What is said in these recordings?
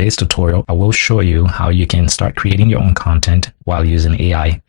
today's tutorial, I will show you how you can start creating your own content while using AI.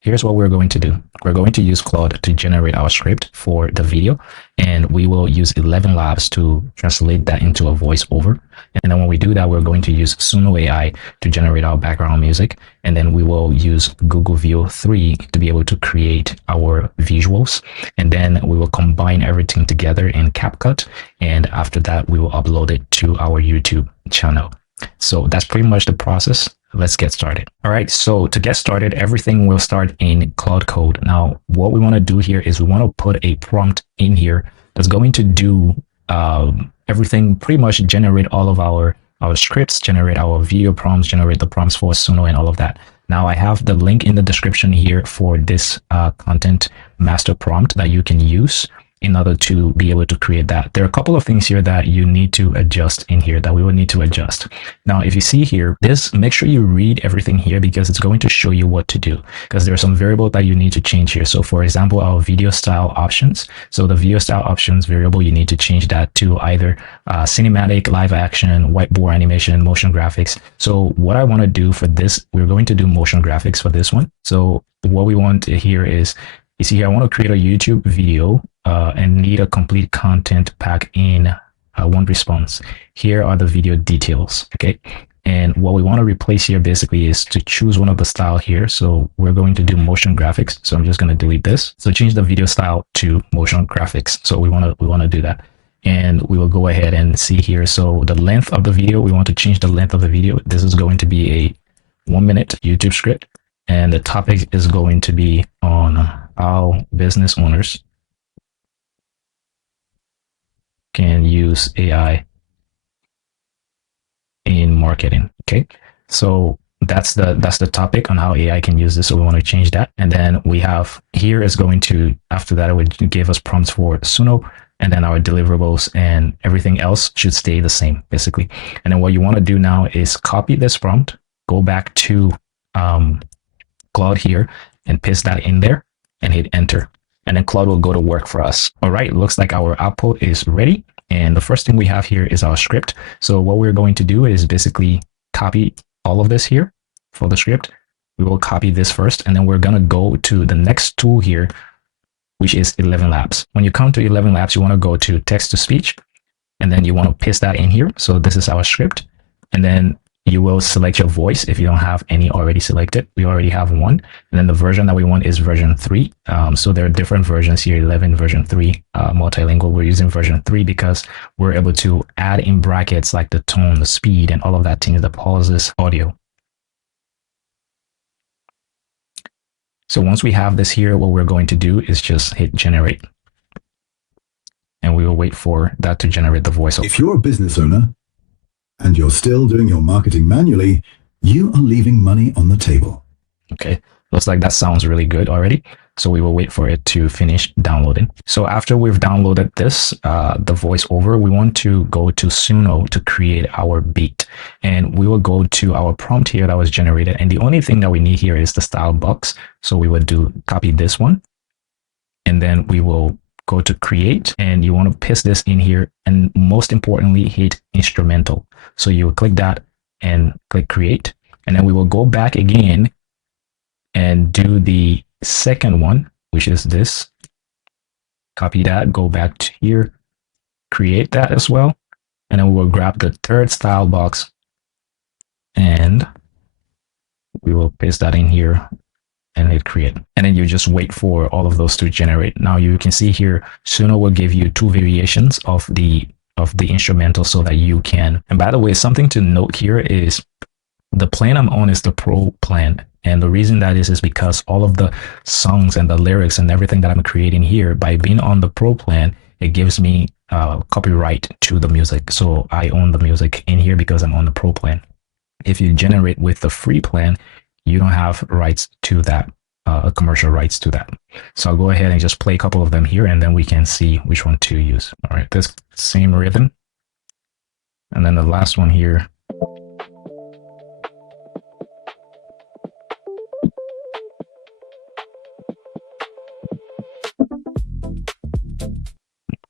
Here's what we're going to do. We're going to use Claude to generate our script for the video, and we will use ElevenLabs to translate that into a voiceover. And then when we do that, we're going to use Suno AI to generate our background music. And then we will use Google Veo 3 to be able to create our visuals. And then we will combine everything together in CapCut. And after that, we will upload it to our YouTube channel. So that's pretty much the process. Let's get started. All right, so to get started, everything will start in Claude Code. Now, what we want to do here is we want to put a prompt in here that's going to do everything, pretty much generate all of our scripts, generate our video prompts, generate the prompts for Suno and all of that. Now, I have the link in the description here for this content master prompt that you can use in order to be able to create that. There are a couple of things here that you need to adjust in here that we will need to adjust. Now, if you see here, make sure you read everything here because it's going to show you what to do, because there are some variables that you need to change here. So for example, our video style options. So the video style options variable, you need to change that to either cinematic, live action, whiteboard animation, motion graphics. So what I want to do for this, we're going to do motion graphics for this one. So what we want here is, you see here, I want to create a YouTube video and need a complete content pack in one response. Here are the video details, okay? And what we want to replace here basically is to choose one of the style here. So we're going to do motion graphics. So I'm just going to delete this. So change the video style to motion graphics. So we want to do that. And we will go ahead and see here. So the length of the video, we want to change the length of the video. This is going to be a 1-minute YouTube script. And the topic is going to be on how business owners can use AI in marketing. Okay, so that's the topic on how AI can use this. So we want to change that. And then we have here is going to, after that, it would give us prompts for Suno, and then our deliverables and everything else should stay the same basically. And then what you want to do now is copy this prompt, go back to Claude here and paste that in there and hit enter. And then Claude will go to work for us. All right, looks like our output is ready. And the first thing we have here is our script. So what we're going to do is basically copy all of this here for the script. We will copy this first, and then we're going to go to the next tool here, which is ElevenLabs. When you come to ElevenLabs, you want to go to text to speech, and then you want to paste that in here. So this is our script. And then you will select your voice if you don't have any already selected. We already have one. And then the version that we want is version 3. So there are different versions here, 11 version 3, multilingual. We're using version 3 because we're able to add in brackets like the tone, the speed, and all of that things that pauses audio. So once we have this here, what we're going to do is just hit generate. And we will wait for that to generate the voiceover. If you're a business owner, and you're still doing your marketing manually, you are leaving money on the table. Okay, looks like that sounds really good already. So we will wait for it to finish downloading. So after we've downloaded this, the voiceover, we want to go to Suno to create our beat. And we will go to our prompt here that was generated. And the only thing that we need here is the style box. So we would copy this one. And then we will go to create, and you want to paste this in here, and most importantly, hit instrumental. So you will click that and click create, and then we will go back again and do the second one, which is this. Copy that, go back to here, create that as well, and then we will grab the third style box and we will paste that in here and hit create. And then you just wait for all of those to generate. Now you can see here, Suno will give you 2 variations of the instrumental so that you can. And by the way, something to note here is the plan I'm on is the Pro plan. And the reason that is because all of the songs and the lyrics and everything that I'm creating here, by being on the Pro plan, it gives me copyright to the music. So I own the music in here because I'm on the Pro plan. If you generate with the free plan, you don't have rights to that, commercial rights to that. So I'll go ahead and just play a couple of them here, and then we can see which one to use. All right, this same rhythm. And then the last one here.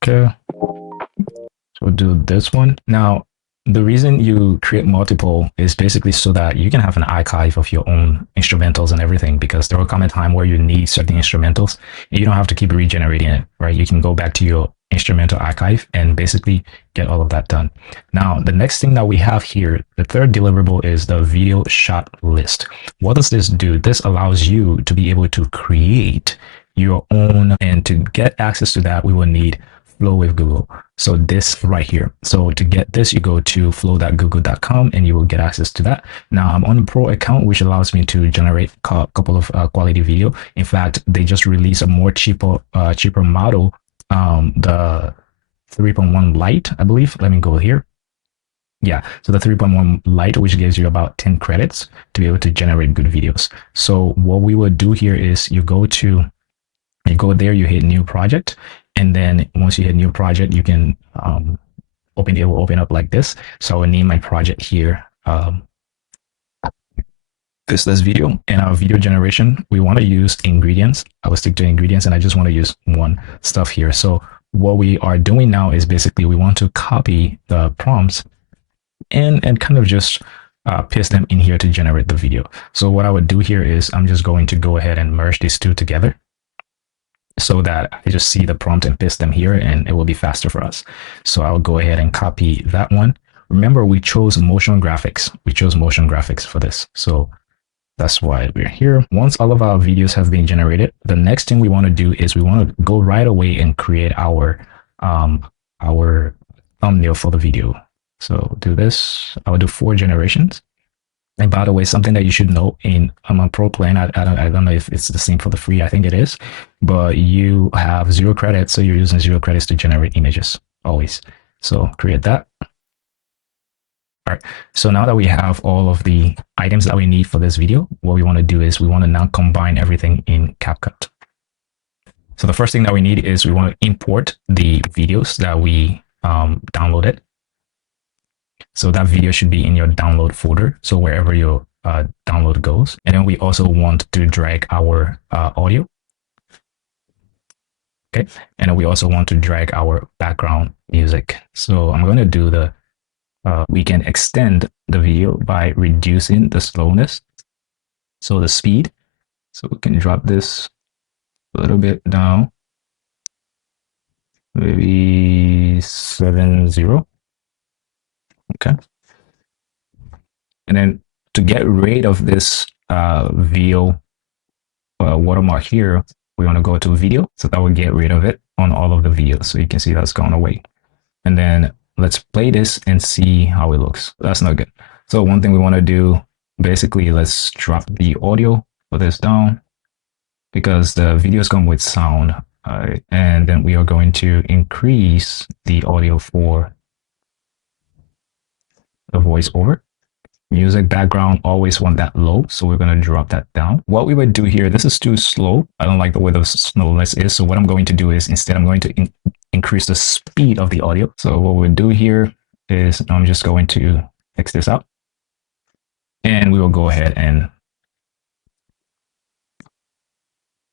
Okay. So we'll do this one. Now, the reason you create multiple is basically so that you can have an archive of your own instrumentals and everything, because there will come a time where you need certain instrumentals and you don't have to keep regenerating it, right? You can go back to your instrumental archive and basically get all of that done. Now, the next thing that we have here, the third deliverable, is the video shot list. What does this do? This allows you to be able to create your own, and to get access to that, we will need Flow with Google. So this right here. So to get this, you go to flow.google.com and you will get access to that. Now I'm on a pro account, which allows me to generate a couple of quality video. In fact, they just released a more cheaper model, the 3.1 Lite, I believe. Let me go here. Yeah, so the 3.1 Lite, which gives you about 10 credits to be able to generate good videos. So what we would do here is you go there, you hit new project, and then once you hit new project, you can it will open up like this. So I will name my project here this video. And our video generation, we want to use ingredients. I will stick to ingredients, and I just want to use one stuff here. So what we are doing now is basically we want to copy the prompts and kind of just paste them in here to generate the video. So what I would do here is I'm just going to go ahead and merge these two together, so that I just see the prompt and paste them here, and it will be faster for us. So I'll go ahead and copy that one. Remember, we chose motion graphics. We chose motion graphics for this. So that's why we're here. Once all of our videos have been generated, the next thing we want to do is we want to go right away and create our thumbnail for the video. So do this. I will do 4 generations. And by the way, something that you should know, I'm a pro plan. I don't know if it's the same for the free. I think it is, but you have 0 credits, so you're using 0 credits to generate images always. So create that. All right. So now that we have all of the items that we need for this video, what we want to do is we want to now combine everything in CapCut. So the first thing that we need is we want to import the videos that we downloaded. So that video should be in your download folder, so wherever your download goes. And then we also want to drag our audio. Okay. And then we also want to drag our background music. So I'm going to do we can extend the video by reducing the slowness, so the speed. So we can drop this a little bit down, maybe 7.0. Okay. And then to get rid of this VO watermark here, we want to go to video. So that will get rid of it on all of the videos. So you can see that's gone away. And then let's play this and see how it looks. That's not good. So one thing we want to do, basically, let's drop the audio for this down, because the videos come with sound. And then we are going to increase the audio for the voiceover. Music background, always want that low, so we're going to drop that down. What we would do here, this is too slow. I don't like the way the slowness is, so what I'm going to do is instead I'm going to increase the speed of the audio. So what we'll do here is I'm just going to X this out, and we will go ahead and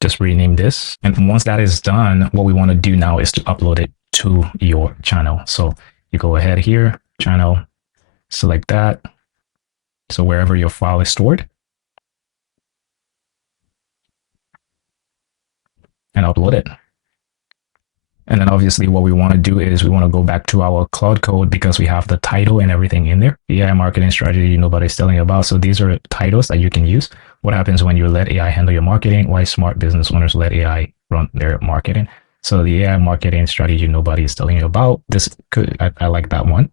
just rename this. And once that is done, what we want to do now is to upload it to your channel. So you go ahead here, channel, select that. So wherever your file is stored, and upload it. And then obviously what we want to do is we want to go back to our Claude code, because we have the title and everything in there. AI marketing strategy nobody's telling you about. So these are titles that you can use. What happens when you let AI handle your marketing? Why smart business owners let AI run their marketing? So the AI marketing strategy nobody is telling you about. This could, I like that one.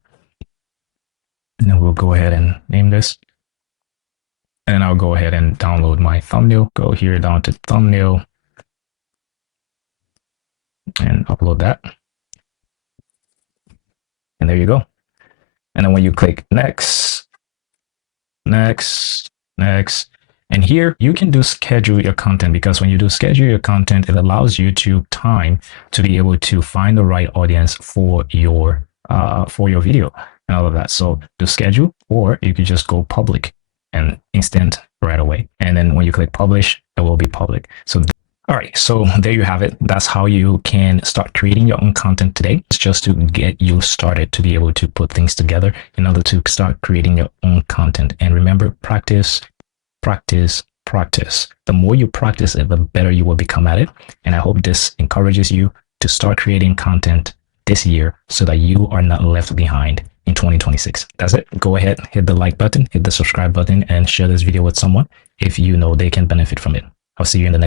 And then we'll go ahead and name this. And I'll go ahead and download my thumbnail. Go here down to thumbnail and upload that. And there you go. And then when you click next, next, next, and here you can do schedule your content, because when you do schedule your content, it allows you to time to be able to find the right audience for your video and all of that. So do schedule, or you could just go public and instant right away. And then when you click publish, it will be public. So All right, so there you have it. That's how you can start creating your own content today. It's just to get you started to be able to put things together in order to start creating your own content. And remember, practice, practice, practice. The more you practice it, the better you will become at it. And I hope this encourages you to start creating content this year so that you are not left behind in 2026. That's it. Go ahead, hit the like button, hit the subscribe button, and share this video with someone if you know they can benefit from it. I'll see you in the next